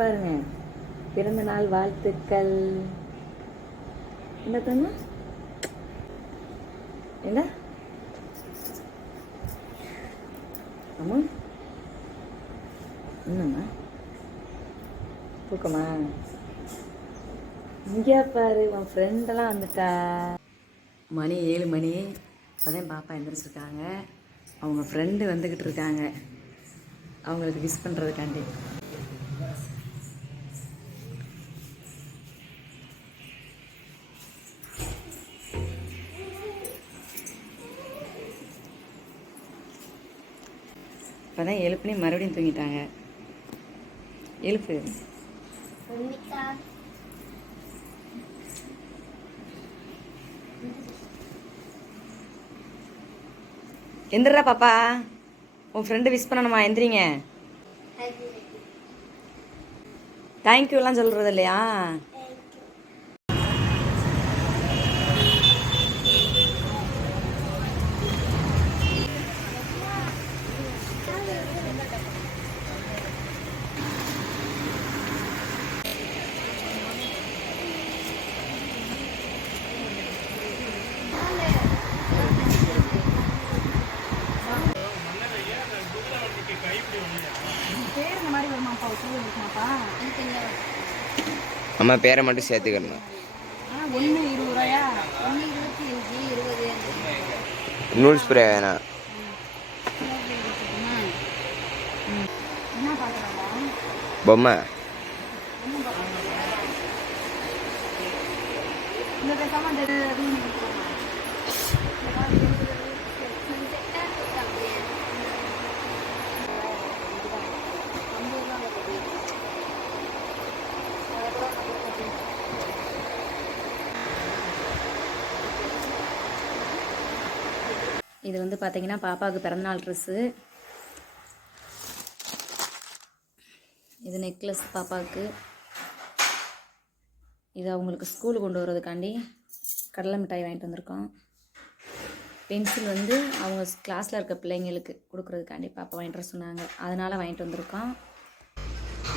பாருங்க. பிறந்த நாள் வாழ்த்துக்கள். என்ன தண்ணா என்ன? அம்மா? என்னம்மா? தூக்கமா? இங்கே பாரு உன் ஃப்ரெண்டெல்லாம் வந்துட்டா. மணி ஏழு மணி. இப்போதான் பாப்பா எழுந்திரிச்சிருக்காங்க அவங்க ஃப்ரெண்டு வந்துக்கிட்டு இருக்காங்க. அவங்களுக்கு விஷ் பண்ணுறதுக்காண்டி இப்போதான் எழுப்புனே மறுபடியும் தூங்கிட்டாங்க. எழுப்பு. எந்திரா பாப்பா. உன் ஃப்ரெண்டு விஷ் பண்ணணுமா? எந்திரிங்க. தேங்க்யூலாம் சொல்கிறது இல்லையா? அம்மா பேரை மட்டும் சேர்த்துக்கணும்? ஒன்று இருபது ரூபாயா? நூல் ஸ்ப்ரே வேணாம். பொம்மை. இந்த பேசாமல் அந்த இது வந்து பார்த்தீங்கன்னா பாப்பாவுக்கு பிறந்தநாள் ட்ரெஸ்ஸு இது நெக்லஸ் பாப்பாவுக்கு. இது அவங்களுக்கு ஸ்கூலுக்கு கொண்டு வர்றதுக்காண்டி கடலை மிட்டாய் வாங்கிட்டு வந்திருக்கோம். பென்சில் வந்து அவங்க கிளாஸில் இருக்க பிள்ளைங்களுக்கு கொடுக்குறதுக்காண்டி பாப்பா வாங்கிட்டு வர சொன்னாங்க. அதனால் வாங்கிட்டு வந்திருக்கோம்.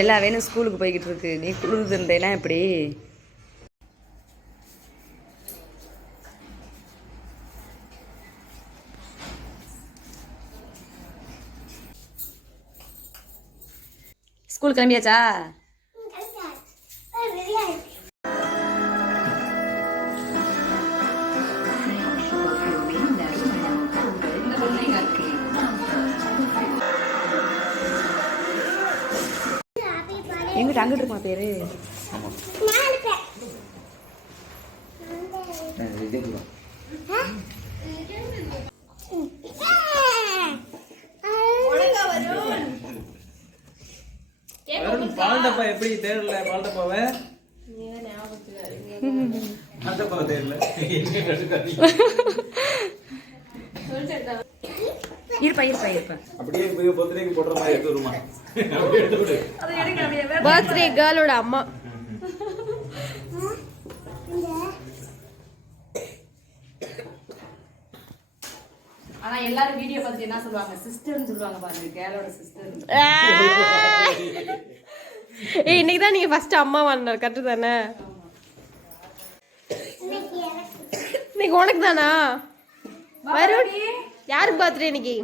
எல்லா வேணும் ஸ்கூலுக்கு போய்கிட்டு இருக்கு. நீ குளிர்ந்துருந்தேலாம் எப்படி? ஸ்கூல் கிளம்பியாச்சா? எங்கிட்ட அங்கிட்டு இருக்குமா பேரு? இருப்பா இருப்பா இருப்பா. அப்படியே பர்த்டேக்கு போடுற மாதிரி எடுத்து வருமா பர்த்டே கேர்ளோட அம்மா. ஆனா எல்லாரும் வீடியோ பார்த்துட்டு என்ன சொல்லுவாங்க? சிஸ்டர்னு சொல்லுவாங்க பாருங்க கேலோட சிஸ்டர் ஏய் இன்னைக்கு தான் நீங்க ஃபர்ஸ்ட் அம்மா வந்தார் கரெக்டு தானே? இன்னைக்கு உனக்கு தானா வருண் யாருக்கு பர்த்டே இன்னைக்கு?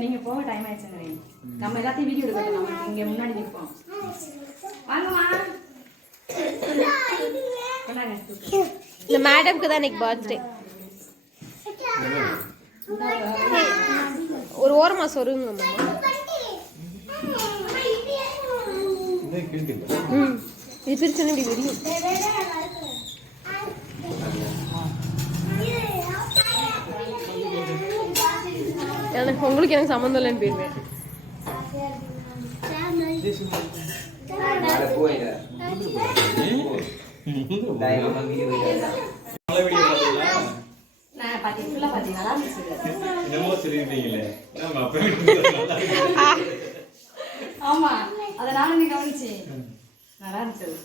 நீங்க போக டைம் ஆயிடுச்சுங்க நம்ம எல்லாத்தையும் வீடியோ எடுக்கணும் நம்ம இங்க முன்னாடி நிற்போம் வாங்கம்மா கொண்டாங்க. இந்த மேடம்க்கு தான் இன்னைக்கு பர்த்டே ஒரு ஓரமா சொருங்க மாமா ம். இது பிரிச்சுன்னு இப்படி விரியும் எனக்கு உங்களுக்கு எனக்கு சம்மந்தம் இல்லைன்னு போயிருவேன். ஆமா அதை நானும் நீ நல்லா இருக்குது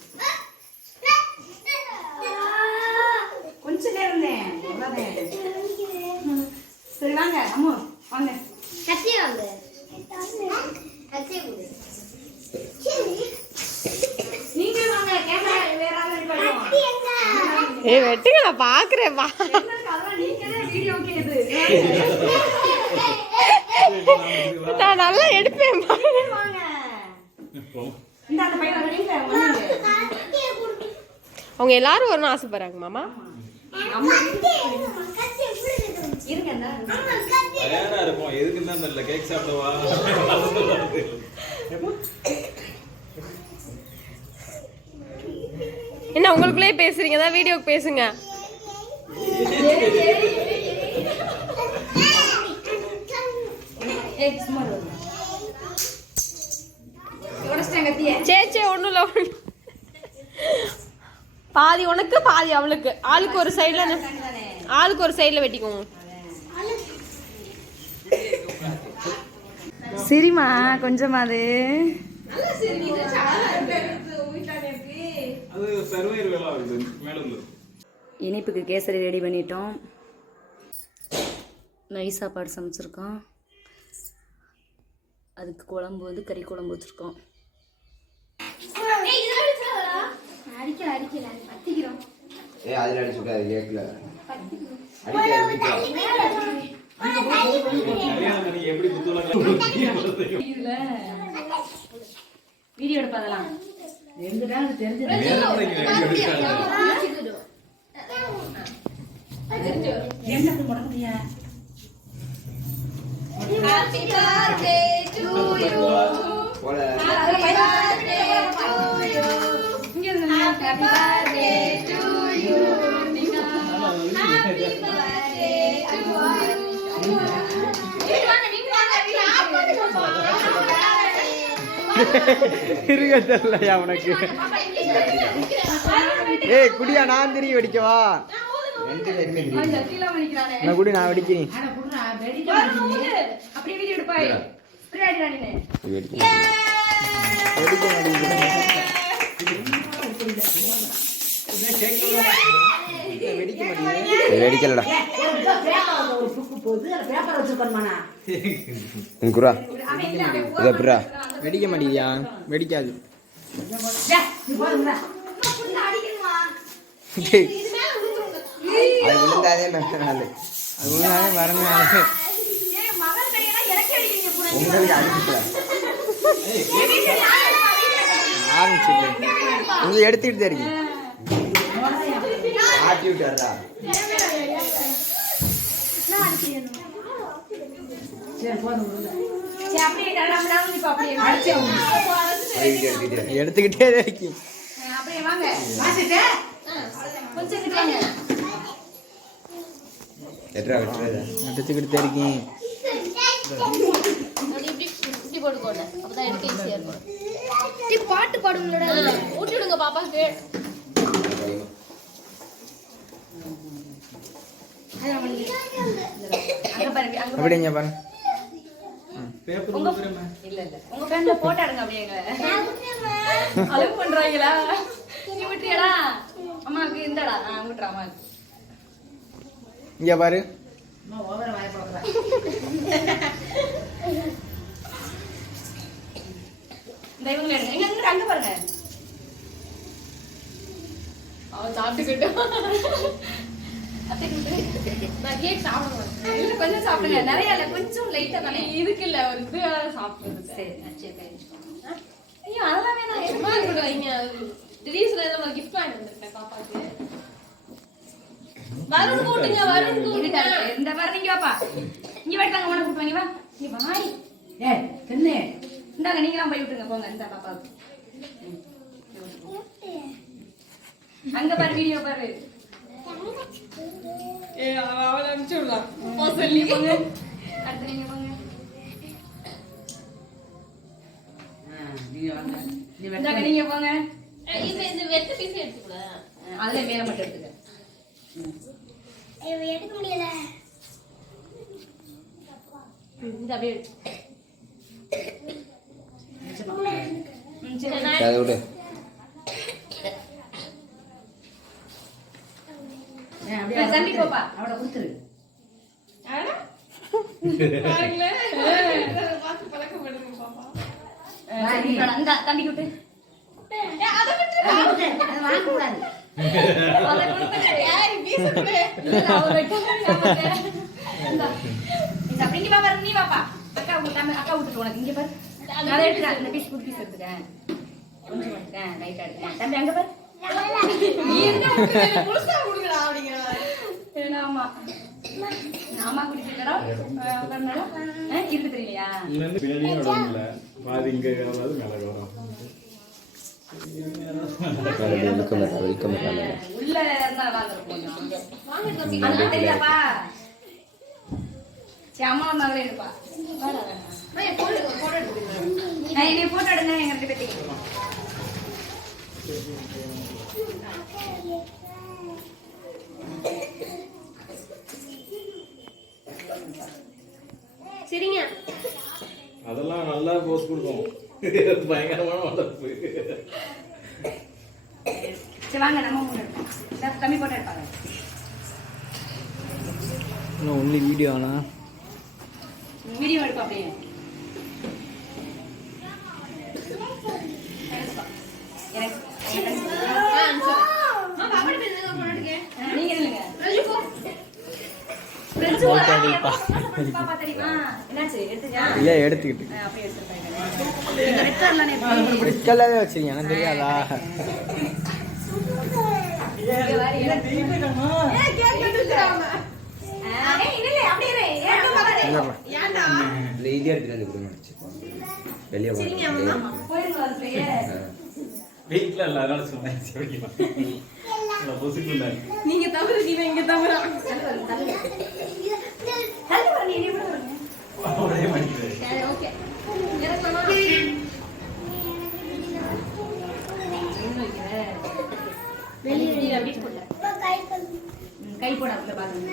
வாங்க. நான் நல்லா எடுப்பேன் அவங்க எல்லாரும் வரணும் ஆசைப்படுறாங்க மாமா. எதுக்கு தான் தெரியல கேக் சாப்பிடவா? என்ன உங்களுக்குள்ளே பேசுறீங்க? தான் வீடியோக்கு பேசுங்க. உடைச்சிட்டேன் கத்தியை சே சே ஒண்ணும் இல்ல. பாதி உனக்கு பாதி அவளுக்கு. ஆளுக்கு ஒரு சைடுல ஆளுக்கு ஒரு சைடுல வெட்டிக்குவோம். சரிம்மா கொஞ்சமாது இனிப்புக்கு கேசரி ரெடி பண்ணிட்டோம். நெய் சாப்பாடு சமைச்சிருக்கோம். அதுக்கு குழம்பு வந்து கறி குழம்பு வச்சுருக்கோம். அடிக்கல அடிக்கல. பத்திக்கிறோம். ஏ அதில் அடிச்சு விடாது கேட்கல அடிக்கல கல்யாணம் நீ எப்படி குத்துவலாம் இதில் வீடியோ எடுப்பதெல்லாம். போல இருக்க தெரியலையா உனக்கு? ஏய் குடியா நான் திரும்பி வெடிக்கவா? நான் குடி நான் வெடிக்கிறேன் அப்படியே வீடியோ எடுப்பாய். ஸ்ப்ரே அடிடானே வெடிக்க வெடிக்க. மாட்டேங்குது வெடிக்கலடா. குரா. இது எப்படா வெடிக்க மாட்டேங்குதியா வெடிக்காது. அது விழுந்தாதே நல்ல நாள். அது ஒழுங்காவே வரணும் உங்களுக்கு ஆரம்பிச்சிட்டு. இங்க எடுத்துக்கிட்டு தான் இருக்கு ஆட்டி விட்டாரா எடுத்துக்கிட்டு எடுத்துக்கிட்டே இருக்கு அப்படியே வாங்க கொஞ்சம் இங்கிட்டு வாங்க எட்ரா இருக்கேன் பாட்டு பாடுங்களோட ஊட்டி விடுங்க பாப்பாக்கு அங்க பாருங்க அங்க அப்படிங்க பாருங்க. இல்ல இல்ல. உங்க பேன்ல போட்டோ எடுங்க அப்படியே அலவு பண்றாங்களா? நீ விட்டியடா அம்மாவுக்கு இந்தடா. ஆ விட்டுறா அம்மாவுக்கு இங்க பாரு. இந்த இவங்க எடுங்க எங்க அங்க அங்க பாருங்க. அவன் சாப்பிட்டுக்கிட்டு. அத்தை கொடுத்து நான் கேக் இல்ல கொஞ்சம் சாப்பிடுங்க. நிறைய இல்ல கொஞ்சம் லைட்டா தானே? இதுக்கு இல்ல ஒரு இது சாப்பிடுறது சரி சரி. ஐயோ அதெல்லாம் வேணாம். சும்மா இருக்கட்டும் வைங்க திடீர்னு ஏதோ ஒரு கிஃப்ட் வாங்கிட்டு வந்திருக்கேன் பாப்பாக்கு வருண் கூட்டுங்க வருண் கூட்டுங்க. இருங்க, இந்த பாரு நீங்க வாப்பா. இங்க வெட்டாங்க உனக்கு கூட்டுவாங்க வா. நீ வாய் கண்ணு இந்தாங்க நீங்களாம் போய் விட்டுருங்க. போங்க இந்த பாப்பாவுக்கு. அங்க பாரு வீடியோ பாரு. ஏ அவளை அனுப்பிச்சு விடலாம் போ சொல்லி போங்க. அடுத்து நீங்க போங்க. இந்தாங்க நீங்க போங்க. பீஸ் எடுத்துக்கூட. அதுல மேல மட்டும் எடுத்துக்க. எடுக்க முடியல. இந்த அப்படியே எடு. ம், சரி அதை விடு தம்பி விட்டு நீ பாப்பா அக்கா உங்க அக்கா விட்டுட்டு உனக்கு இங்க பாரு இந்த பீஸ் புது பீஸ் எடுத்துக்க கொஞ்சம் லைட்டா தம்பி அங்க பாரு நீ என்ன முழுசா அப்படிங்கிற ஆமா ஆமா இருக்கு தெரியலையா பாதி வரும் உள்ள இருந்தா வாங்க தெரியலப்பா சரி அம்மா மகளே இருப்பா போட்டோ எடுங்க எங்க கிட்ட சரிங்க. அதெல்லாம் நல்லா போஸ்ட் கொடுக்கும். பயங்கரமான வளர்ப்பு. சரி வாங்க நம்ம தம்பி போட்டோ எடுப்பாங்க. ஒன்லி வீடியோ வீடியோ அப்படியே. எனக்கு நீங்க இல்லைங்க ஃப்ரெண்ட்ஸ் பாப்பா தெரியுமா என்னாச்சு எடுத்துக்கா இல்லை எடுத்துக்கிட்டு. ரெட் கலர்லானே எப்படி? ரெட் கலரே வச்சிருக்கீங்க எனக்கு தெரியாதா? வெளியே போயிருங்க வீட்டில் இல்லை அதனால சொன்னேன் நீங்க இங்க நீ கூட. ஒரே மணிக்கு சரி, ஓகே. இறக்கலாமா? எங்க வைக்கிற? வெளியே அப்படியே போடல. ம், கை போட அதுல பாருங்க.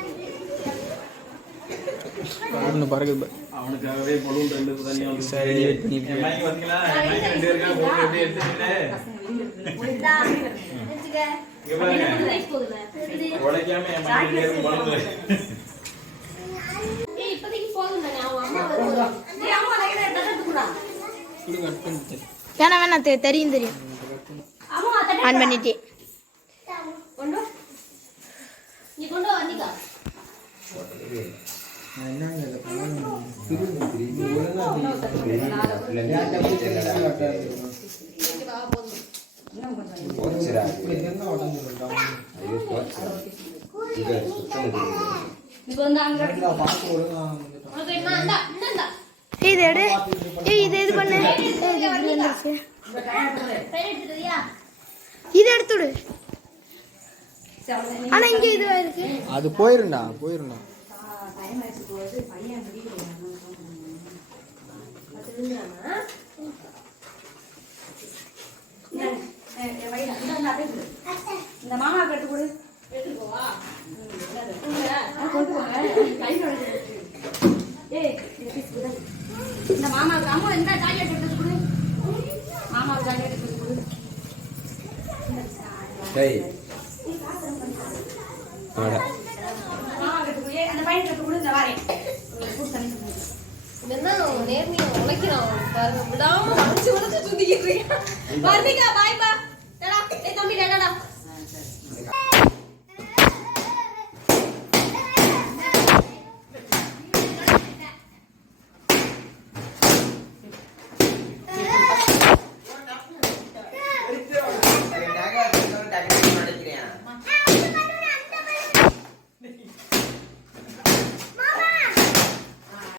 அவனுக்காகவே பலூன் ரெண்டு தனியாக சரி, wait பண்ணி என் என் வேணா வேணா தெரியும் தெரியும் ஆன் கூடா. பண்ணிட்டேன் என்ன இது எடு இது இது பண்ணு இது எடுத்துடு ஆனா இங்க இது இருக்கு அது போயிருண்டா போயிருண்டா இந்த மாமா கட்டு கொடு. இந்த மாமாவுக்கு அம்மா இந்த டாய்லெட் எடுத்து கொடு. மாமாவுக்கு டாய்லெட் எடுத்து கொடு. அந்த பையன் கட்டு கொடு இந்த வாரேன் கூட்டு தண்ணி கொடு. என்ன நேர்மையை உழைக்கிறான். பாருங்க விடாம உழைச்சு உழைச்சு சுத்திக்கிட்டு இருக்கேன் வர்ணிகா பாய் பா ஏய் தம்பி என்னடா